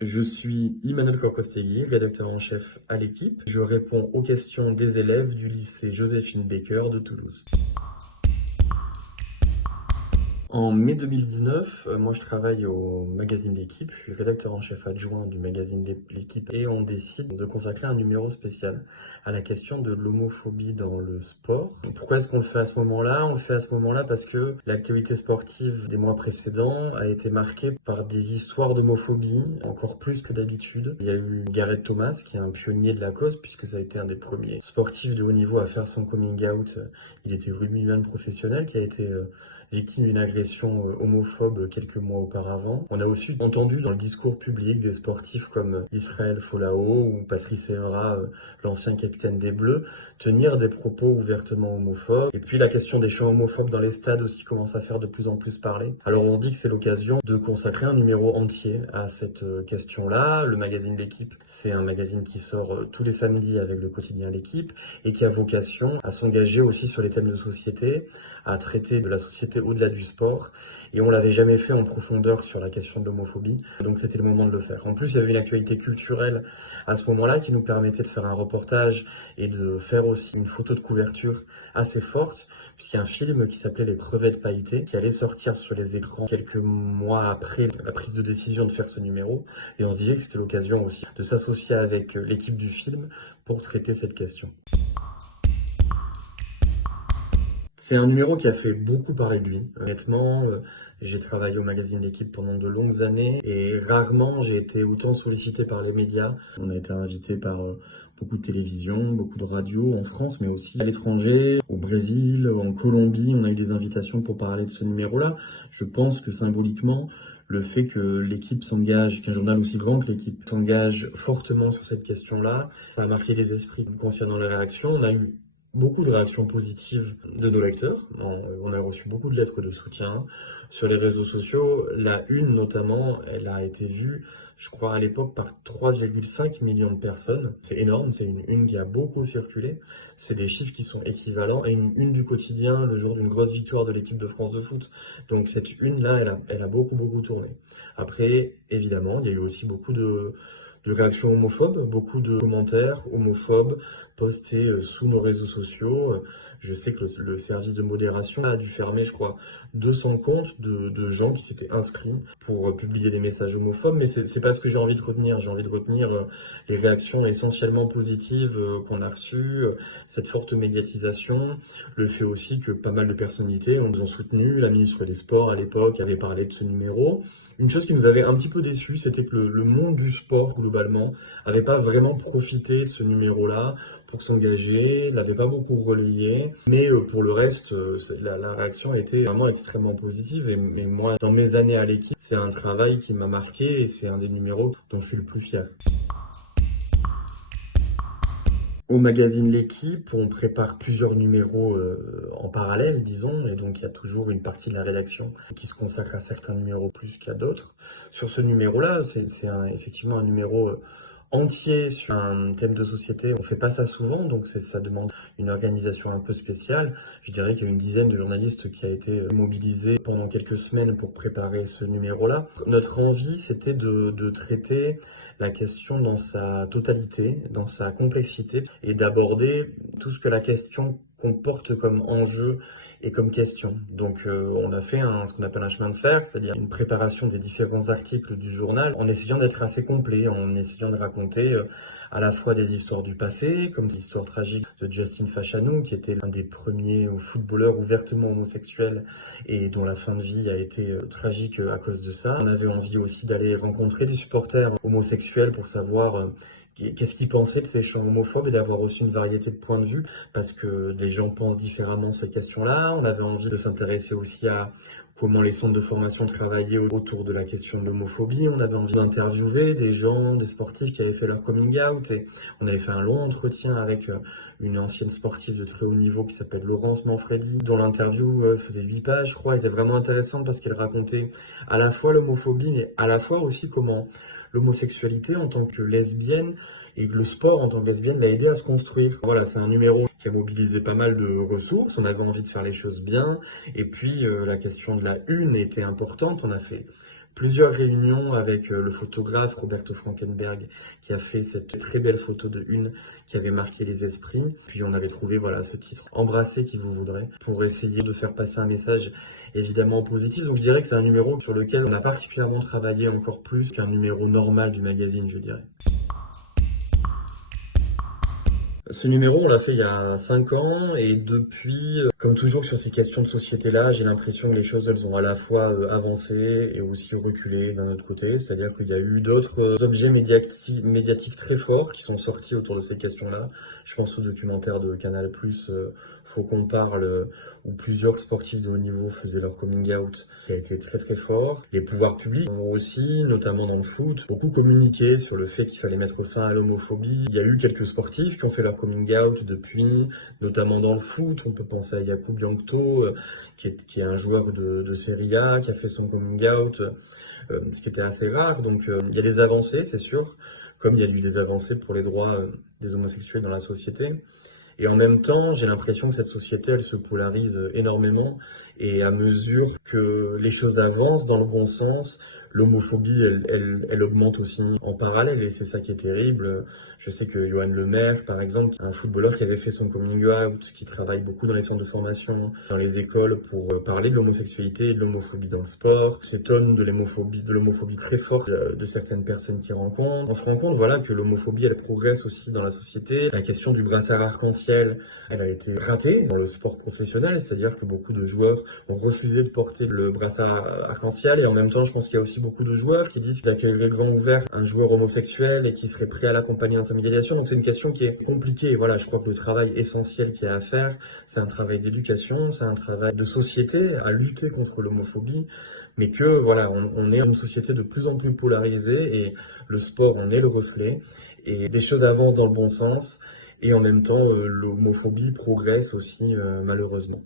Je suis Emmanuel Corcostegui, rédacteur en chef à l'équipe. Je réponds aux questions des élèves du lycée Joséphine Baker de Toulouse. En mai 2019, moi je travaille au magazine L'équipe, je suis rédacteur en chef adjoint du magazine L'équipe et on décide de consacrer un numéro spécial à la question de l'homophobie dans le sport. Pourquoi est-ce qu'on le fait à ce moment-là? On le fait à ce moment-là parce que l'actualité sportive des mois précédents a été marquée par des histoires d'homophobie, encore plus que d'habitude. Il y a eu Gareth Thomas, qui est un pionnier de la cause, puisque ça a été un des premiers sportifs de haut niveau à faire son coming out. Il était rugbyman professionnel, qui a été victime d'une agression homophobe quelques mois auparavant. On a aussi entendu dans le discours public des sportifs comme Israël Folau ou Patrice Evra, l'ancien capitaine des Bleus, tenir des propos ouvertement homophobes. Et puis la question des chants homophobes dans les stades aussi commence à faire de plus en plus parler. Alors on se dit que c'est l'occasion de consacrer un numéro entier à cette question-là. Le magazine L'équipe, c'est un magazine qui sort tous les samedis avec le quotidien L'équipe et qui a vocation à s'engager aussi sur les thèmes de société, à traiter de la société au-delà du sport, et on l'avait jamais fait en profondeur sur la question de l'homophobie, donc c'était le moment de le faire. En plus, il y avait une actualité culturelle à ce moment-là qui nous permettait de faire un reportage et de faire aussi une photo de couverture assez forte, puisqu'il y a un film qui s'appelait Les Crevettes Pailletées, qui allait sortir sur les écrans quelques mois après la prise de décision de faire ce numéro, et on se disait que c'était l'occasion aussi de s'associer avec l'équipe du film pour traiter cette question. C'est un numéro qui a fait beaucoup parler de lui. Honnêtement, j'ai travaillé au magazine L'équipe pendant de longues années et rarement j'ai été autant sollicité par les médias. On a été invité par beaucoup de télévisions, beaucoup de radios en France, mais aussi à l'étranger, au Brésil, en Colombie. On a eu des invitations pour parler de ce numéro-là. Je pense que symboliquement, le fait que l'équipe s'engage, qu'un journal aussi grand que l'équipe s'engage fortement sur cette question-là, ça a marqué les esprits concernant les réactions. On a eu beaucoup de réactions positives de nos lecteurs. On a reçu beaucoup de lettres de soutien sur les réseaux sociaux. La une notamment, elle a été vue, je crois à l'époque, par 3,5 millions de personnes. C'est énorme, c'est une qui a beaucoup circulé. C'est des chiffres qui sont équivalents à une du quotidien le jour d'une grosse victoire de l'équipe de France de foot. Donc cette une-là, elle a beaucoup tourné. Après, évidemment, il y a eu aussi beaucoup de réactions homophobes, beaucoup de commentaires homophobes postés sous nos réseaux sociaux. Je sais que le service de modération a dû fermer, je crois, 200 comptes de gens qui s'étaient inscrits pour publier des messages homophobes, mais c'est pas ce que j'ai envie de retenir. J'ai envie de retenir les réactions essentiellement positives qu'on a reçues, cette forte médiatisation, le fait aussi que pas mal de personnalités nous ont soutenus. La ministre des Sports à l'époque avait parlé de ce numéro. Une chose qui nous avait un petit peu déçus, c'était que le monde du sport, globalement, n'avait pas vraiment profité de ce numéro-là pour s'engager, l'avait pas beaucoup relayé, mais pour le reste, la réaction a été vraiment extrêmement positive, et moi, dans mes années à l'équipe, c'est un travail qui m'a marqué, et c'est un des numéros dont je suis le plus fier. Au magazine L'équipe, on prépare plusieurs numéros en parallèle, disons, et donc il y a toujours une partie de la rédaction qui se consacre à certains numéros plus qu'à d'autres. Sur ce numéro-là, effectivement un numéro entier sur un thème de société. On fait pas ça souvent, donc ça demande une organisation un peu spéciale. Je dirais qu'il y a une dizaine de journalistes qui a été mobilisés pendant quelques semaines pour préparer ce numéro-là. Notre envie, c'était de traiter la question dans sa totalité, dans sa complexité, et d'aborder tout ce que la question comporte comme enjeu et comme question. Donc on a fait ce qu'on appelle un chemin de fer, c'est-à-dire une préparation des différents articles du journal en essayant d'être assez complet, en essayant de raconter à la fois des histoires du passé, comme l'histoire tragique de Justin Fashanu, qui était l'un des premiers footballeurs ouvertement homosexuels et dont la fin de vie a été tragique à cause de ça. On avait envie aussi d'aller rencontrer des supporters homosexuels pour savoir qu'est-ce qu'ils pensaient de ces chants homophobes et d'avoir aussi une variété de points de vue parce que les gens pensent différemment ces questions-là. On avait envie de s'intéresser aussi à comment les centres de formation travaillaient autour de la question de l'homophobie. On avait envie d'interviewer des gens, des sportifs qui avaient fait leur coming out, et on avait fait un long entretien avec une ancienne sportive de très haut niveau qui s'appelle Laurence Manfredi, dont l'interview faisait 8 pages, je crois, était vraiment intéressante parce qu'elle racontait à la fois l'homophobie, mais à la fois aussi comment l'homosexualité en tant que lesbienne et le sport en tant que lesbienne l'a aidé à se construire. Voilà, c'est un numéro qui a mobilisé pas mal de ressources, on avait envie de faire les choses bien, et puis la question de la une était importante, on a fait plusieurs réunions avec le photographe Roberto Frankenberg qui a fait cette très belle photo de une qui avait marqué les esprits. Puis on avait trouvé voilà ce titre Embrassez qui vous voudrez pour essayer de faire passer un message évidemment positif. Donc je dirais que c'est un numéro sur lequel on a particulièrement travaillé encore plus qu'un numéro normal du magazine, je dirais. Ce numéro, on l'a fait il y a 5 ans et depuis, comme toujours sur ces questions de société-là, j'ai l'impression que les choses, elles ont à la fois avancé et aussi reculé d'un autre côté. C'est-à-dire qu'il y a eu d'autres objets médiatiques très forts qui sont sortis autour de ces questions-là. Je pense au documentaire de Canal+, Faut qu'on parle, où plusieurs sportifs de haut niveau faisaient leur coming out, qui a été très très fort. Les pouvoirs publics ont aussi, notamment dans le foot, beaucoup communiqué sur le fait qu'il fallait mettre fin à l'homophobie. Il y a eu quelques sportifs qui ont fait leur coming out depuis, notamment dans le foot. On peut penser à Jakub Jankto, qui est un joueur de Serie A, qui a fait son coming out, ce qui était assez rare. Donc il y a des avancées, c'est sûr, comme il y a eu des avancées pour les droits des homosexuels dans la société. Et en même temps, j'ai l'impression que cette société, elle se polarise énormément. Et à mesure que les choses avancent dans le bon sens, l'homophobie, elle augmente aussi en parallèle. Et c'est ça qui est terrible. Je sais que Johan Lemaire, par exemple, un footballeur qui avait fait son coming out, qui travaille beaucoup dans les centres de formation, dans les écoles pour parler de l'homosexualité et de l'homophobie dans le sport, s'étonne de l'homophobie très forte de certaines personnes qu'il rencontre. On se rend compte, voilà, que l'homophobie, elle progresse aussi dans la société. La question du brassard arc-en-ciel, elle a été ratée dans le sport professionnel, c'est-à-dire que beaucoup de joueurs ont refusé de porter le brassard arc-en-ciel et en même temps, je pense qu'il y a aussi beaucoup de joueurs qui disent qu'ils accueilleraient grand ouvert un joueur homosexuel et qui seraient prêts à l'accompagner dans sa médiation. Donc c'est une question qui est compliquée. Voilà, je crois que le travail essentiel qu'il y a à faire, c'est un travail d'éducation, c'est un travail de société à lutter contre l'homophobie, mais que voilà, on est une société de plus en plus polarisée et le sport en est le reflet et des choses avancent dans le bon sens et en même temps l'homophobie progresse aussi malheureusement.